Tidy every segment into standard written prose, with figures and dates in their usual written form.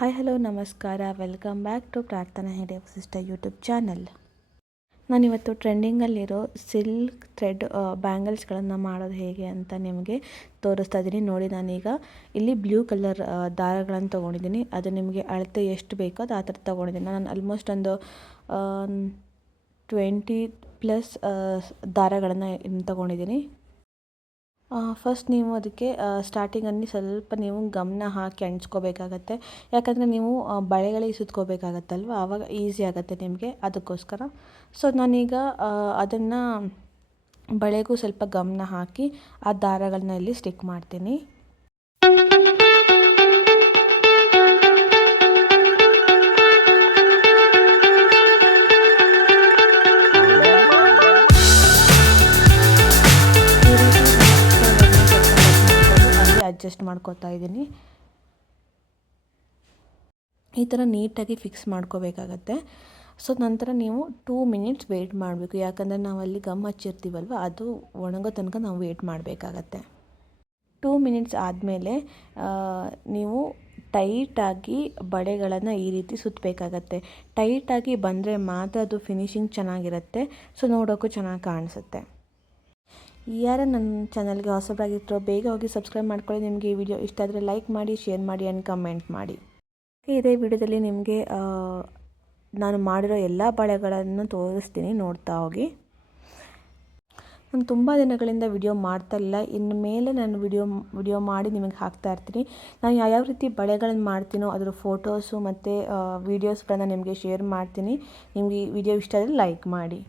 Hi hello ನಮಸ್ಕಾರ, welcome back to ಪ್ರಾರ್ಥನಾ ಹೆಡೆ ಸಿಸ್ಟರ್ ಯೂಟ್ಯೂಬ್ ಚಾನಲ್. ನಾನಿವತ್ತು ಟ್ರೆಂಡಿಂಗಲ್ಲಿರೋ ಸಿಲ್ಕ್ ಥ್ರೆಡ್ ಬ್ಯಾಂಗಲ್ಸ್ಗಳನ್ನು ಮಾಡೋದು ಹೇಗೆ ಅಂತ ನಿಮಗೆ ತೋರಿಸ್ತಾ ಇದ್ದೀನಿ. ನೋಡಿ, ನಾನೀಗ ಇಲ್ಲಿ ಬ್ಲೂ ಕಲರ್ ದಾರಗಳನ್ನು ತೊಗೊಂಡಿದ್ದೀನಿ. ಅದು ನಿಮಗೆ ಅಳತೆ ಎಷ್ಟು ಬೇಕೋ ಅದು ಆ ಥರ ತೊಗೊಂಡಿದ್ದೀನಿ. ನಾನು ಆಲ್ಮೋಸ್ಟ್ ಒಂದು 20+ ದಾರಗಳನ್ನು ತೊಗೊಂಡಿದ್ದೀನಿ. ಫಸ್ಟ್ ನೀವು ಅದಕ್ಕೆ ಸ್ಟಾರ್ಟಿಂಗಲ್ಲಿ ಸ್ವಲ್ಪ ನೀವು ಗಮನ ಹಾಕಿ ಅಂಟಿಸ್ಕೋಬೇಕಾಗತ್ತೆ. ಯಾಕಂದರೆ ನೀವು ಬಳೆಗಳಿಗೆ ಸುತ್ಕೋಬೇಕಾಗತ್ತಲ್ವ, ಆವಾಗ ಈಸಿ ಆಗುತ್ತೆ ನಿಮಗೆ, ಅದಕ್ಕೋಸ್ಕರ. ಸೊ ನಾನೀಗ ಅದನ್ನು ಬಳೆಗೂ ಸ್ವಲ್ಪ ಗಮನ ಹಾಕಿ ಆ ದಾರಗಳನ್ನ ಇಲ್ಲಿ ಸ್ಟಿಕ್ ಮಾಡ್ತೀನಿ. ಅಡ್ಜಸ್ಟ್ ಮಾಡ್ಕೋತಾ ಇದ್ದೀನಿ. ಈ ಥರ ನೀಟಾಗಿ ಫಿಕ್ಸ್ ಮಾಡ್ಕೋಬೇಕಾಗತ್ತೆ. ಸೊ ನಂತರ ನೀವು 2 ಮಿನಿಟ್ಸ್ ವೆಯ್ಟ್ ಮಾಡಬೇಕು. ಯಾಕಂದರೆ ನಾವಲ್ಲಿ ಗಮ್ ಹಚ್ಚಿರ್ತೀವಲ್ವ, ಅದು ಒಣಗೋ ತನಕ ನಾವು ವೆಯ್ಟ್ ಮಾಡಬೇಕಾಗತ್ತೆ. 2 ಮಿನಿಟ್ಸ್ ಆದಮೇಲೆ ನೀವು ಟೈಟಾಗಿ ಬಳೆಗಳನ್ನು ಈ ರೀತಿ ಸುತ್ತಬೇಕಾಗತ್ತೆ. ಟೈಟಾಗಿ ಬಂದರೆ ಮಾತ್ರ ಅದು ಫಿನಿಶಿಂಗ್ ಚೆನ್ನಾಗಿರುತ್ತೆ. ಸೊ ನೋಡೋಕ್ಕೂ ಚೆನ್ನಾಗಿ ಕಾಣಿಸುತ್ತೆ. ಯಾರು ನನ್ನ ಚಾನಲ್ಗೆ ಹೊಸಬರಾಗಿರ್ತಾರೋ ಬೇಗ ಹೋಗಿ ಸಬ್ಸ್ಕ್ರೈಬ್ ಮಾಡ್ಕೊಳ್ಳಿ. ನಿಮಗೆ ಈ ವಿಡಿಯೋ ಇಷ್ಟ ಆದರೆ ಲೈಕ್ ಮಾಡಿ, ಶೇರ್ ಮಾಡಿ ಆ್ಯಂಡ್ ಕಮೆಂಟ್ ಮಾಡಿ. ಇದೇ ವಿಡಿಯೋದಲ್ಲಿ ನಿಮಗೆ ನಾನು ಮಾಡಿರೋ ಎಲ್ಲ ಬಳೆಗಳನ್ನು ತೋರಿಸ್ತೀನಿ, ನೋಡ್ತಾ ಹೋಗಿ. ನಾನು ತುಂಬ ದಿನಗಳಿಂದ ವಿಡಿಯೋ ಮಾಡ್ತಾಯಿಲ್ಲ. ಇನ್ನು ಮೇಲೆ ನಾನು ವಿಡಿಯೋ ಮಾಡಿ ನಿಮಗೆ ಹಾಕ್ತಾ ಇರ್ತೀನಿ. ನಾನು ಯಾವ್ಯಾವ ರೀತಿ ಬಳೆಗಳನ್ನು ಮಾಡ್ತೀನೋ ಅದರ ಫೋಟೋಸು ಮತ್ತು ವೀಡಿಯೋಸ್ಗಳನ್ನು ನಿಮಗೆ ಶೇರ್ ಮಾಡ್ತೀನಿ. ನಿಮಗೆ ಈ ವಿಡಿಯೋ ಇಷ್ಟ ಆದರೆ ಲೈಕ್ ಮಾಡಿ.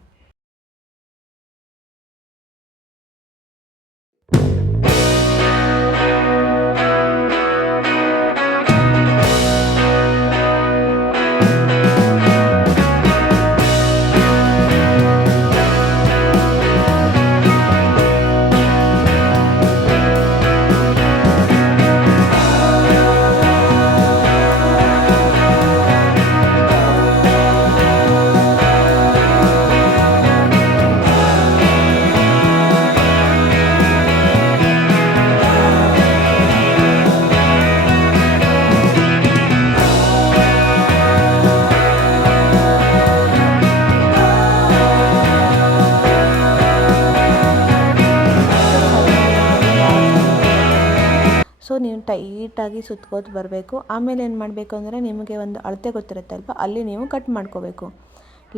ಸೊ ನೀವು ಟೈಟಾಗಿ ಸುತ್ಕೋತ ಬರಬೇಕು. ಆಮೇಲೆ ಏನು ಮಾಡಬೇಕು ಅಂದರೆ, ನಿಮಗೆ ಒಂದು ಅಳತೆ ಗೊತ್ತಿರುತ್ತಲ್ವ, ಅಲ್ಲಿ ನೀವು ಕಟ್ ಮಾಡ್ಕೋಬೇಕು.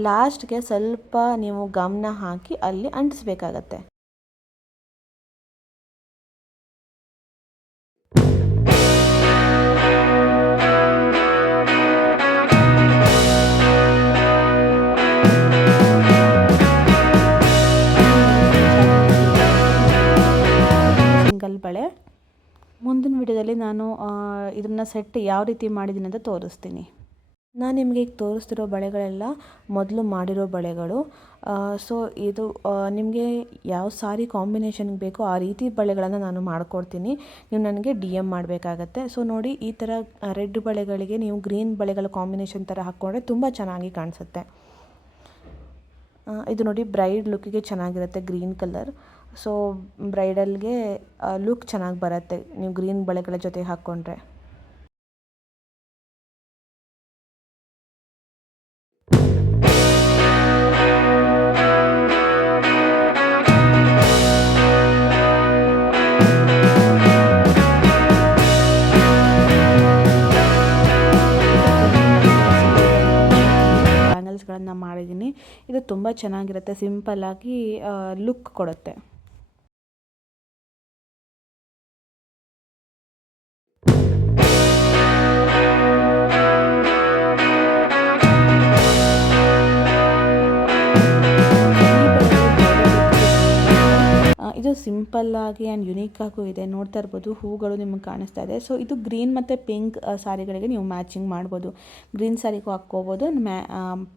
ಲಾಸ್ಟ್ಗೆ ಸ್ವಲ್ಪ ನೀವು ಗಮನ ಹಾಕಿ ಅಲ್ಲಿ ಅಂಟಿಸ್ಬೇಕಾಗತ್ತೆ. ಸಿಂಗಲ್ ಬಳೆ. ಮುಂದಿನ ವಿಡಿಯೋದಲ್ಲಿ ನಾನು ಇದನ್ನು ಸೆಟ್ ಯಾವ ರೀತಿ ಮಾಡಿದ್ದೀನಿ ಅಂತ ತೋರಿಸ್ತೀನಿ. ನಾನು ನಿಮಗೆ ಈಗ ತೋರಿಸ್ತಿರೋ ಬಳೆಗಳೆಲ್ಲ ಮೊದಲು ಮಾಡಿರೋ ಬಳೆಗಳು. ಸೊ ಇದು ನಿಮಗೆ ಯಾವ ಸಾರಿ ಕಾಂಬಿನೇಷನ್ಗೆ ಬೇಕೋ ಆ ರೀತಿ ಬಳೆಗಳನ್ನು ನಾನು ಮಾಡಿಕೊಡ್ತೀನಿ. ನೀವು ನನಗೆ DM ಮಾಡಬೇಕಾಗತ್ತೆ. ಸೊ ನೋಡಿ, ಈ ಥರ ರೆಡ್ ಬಳೆಗಳಿಗೆ ನೀವು ಗ್ರೀನ್ ಬಳೆಗಳ ಕಾಂಬಿನೇಷನ್ ಥರ ಹಾಕ್ಕೊಂಡ್ರೆ ತುಂಬ ಚೆನ್ನಾಗಿ ಕಾಣಿಸುತ್ತೆ. ಇದು ನೋಡಿ, ಬ್ರೈಡ್ ಲುಕ್ಕಿಗೆ ಚೆನ್ನಾಗಿರುತ್ತೆ ಗ್ರೀನ್ ಕಲರ್. ಸೊ ಬ್ರೈಡಲ್ಗೆ ಲುಕ್ ಚೆನ್ನಾಗಿ ಬರುತ್ತೆ ನೀವು ಗ್ರೀನ್ ಬಳೆಗಳ ಜೊತೆ ಹಾಕ್ಕೊಂಡ್ರೆ. ಬ್ಯಾಂಗಲ್ಸ್ಗಳನ್ನು ಮಾಡಿದ್ದೀನಿ. ಇದು ತುಂಬ ಚೆನ್ನಾಗಿರುತ್ತೆ, ಸಿಂಪಲ್ಲಾಗಿ ಲುಕ್ ಕೊಡುತ್ತೆ. ಇದು ಸಿಂಪಲ್ಲಾಗಿ ಆ್ಯಂಡ್ ಯುನೀಕಾಗೂ ಇದೆ. ನೋಡ್ತಾ ಇರ್ಬೋದು, ಹೂಗಳು ನಿಮಗೆ ಕಾಣಿಸ್ತಾ ಇದೆ. ಸೊ ಇದು ಗ್ರೀನ್ ಮತ್ತು ಪಿಂಕ್ ಸ್ಯಾರಿಗಳಿಗೆ ನೀವು ಮ್ಯಾಚಿಂಗ್ ಮಾಡ್ಬೋದು. ಗ್ರೀನ್ ಸ್ಯಾರಿಗೂ ಹಾಕ್ಕೋಬೋದು,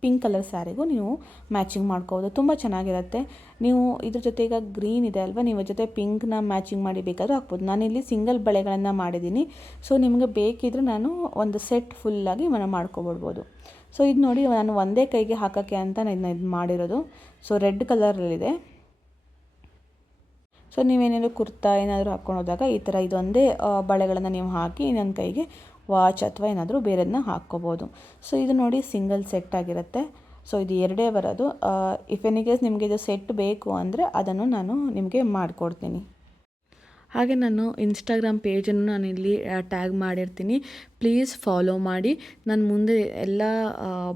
ಪಿಂಕ್ ಕಲರ್ ಸ್ಯಾರಿಗೂ ನೀವು ಮ್ಯಾಚಿಂಗ್ ಮಾಡ್ಕೋಬೋದು. ತುಂಬ ಚೆನ್ನಾಗಿರುತ್ತೆ. ನೀವು ಇದ್ರ ಜೊತೆ ಈಗ ಗ್ರೀನ್ ಇದೆ ಅಲ್ವಾ, ನೀವು ಜೊತೆ ಪಿಂಕ್ನ ಮ್ಯಾಚಿಂಗ್ ಮಾಡಿ ಬೇಕಾದರೂ ಹಾಕ್ಬೋದು. ನಾನಿಲ್ಲಿ ಸಿಂಗಲ್ ಬಳೆಗಳನ್ನು ಮಾಡಿದ್ದೀನಿ. ಸೊ ನಿಮಗೆ ಬೇಕಿದ್ರೆ ನಾನು ಒಂದು ಸೆಟ್ ಫುಲ್ಲಾಗಿ ಮಾಡ್ಕೊಬಿಡ್ಬೋದು. ಸೊ ಇದು ನೋಡಿ, ನಾನು ಒಂದೇ ಕೈಗೆ ಹಾಕೋಕ್ಕೆ ಅಂತ ನಾನು ಇದು ಮಾಡಿರೋದು. So red ಕಲರಲ್ಲಿದೆ. ಸೊ ನೀವೇನಾದರೂ ಕುರ್ತಾ ಏನಾದರೂ ಹಾಕ್ಕೊಂಡು ಹೋದಾಗ ಈ ಥರ ಇದೊಂದೇ ಬಳೆಗಳನ್ನು ನೀವು ಹಾಕಿ ಇನ್ನೊಂದು ಕೈಗೆ ವಾಚ್ ಅಥವಾ ಏನಾದರೂ ಬೇರೆದನ್ನ ಹಾಕ್ಕೋಬೋದು. ಸೊ ಇದು ನೋಡಿ ಸಿಂಗಲ್ ಸೆಟ್ ಆಗಿರುತ್ತೆ. ಸೊ ಇದು ಎರಡೇ ಬರೋದು. ಇಫ್ ಎನಿ ಕೇಸ್ ನಿಮಗೆ ಇದು ಸೆಟ್ ಬೇಕು ಅಂದರೆ ಅದನ್ನು ನಾನು ನಿಮಗೆ ಮಾಡಿಕೊಡ್ತೀನಿ. ಹಾಗೆ ನಾನು ಇನ್ಸ್ಟಾಗ್ರಾಮ್ ಪೇಜನ್ನು ನಾನಿಲ್ಲಿ ಟ್ಯಾಗ್ ಮಾಡಿರ್ತೀನಿ. ಪ್ಲೀಸ್ ಫಾಲೋ ಮಾಡಿ. ನಾನು ಮುಂದೆ ಎಲ್ಲ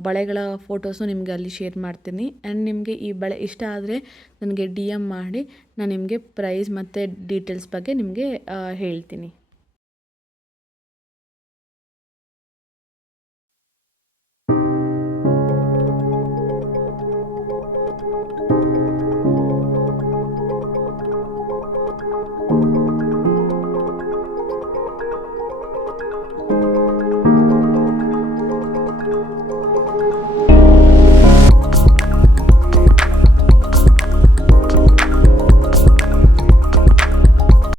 ಬಳೆಗಳ ಫೋಟೋಸು ನಿಮಗೆ ಅಲ್ಲಿ ಶೇರ್ ಮಾಡ್ತೀನಿ. ಆ್ಯಂಡ್ ನಿಮಗೆ ಈ ಬಳೆ ಇಷ್ಟ ಆದರೆ ನನಗೆ DM ಮಾಡಿ ನಾನು ನಿಮಗೆ ಪ್ರೈಸ್ ಮತ್ತು ಡೀಟೇಲ್ಸ್ ಬಗ್ಗೆ ನಿಮಗೆ ಹೇಳ್ತೀನಿ.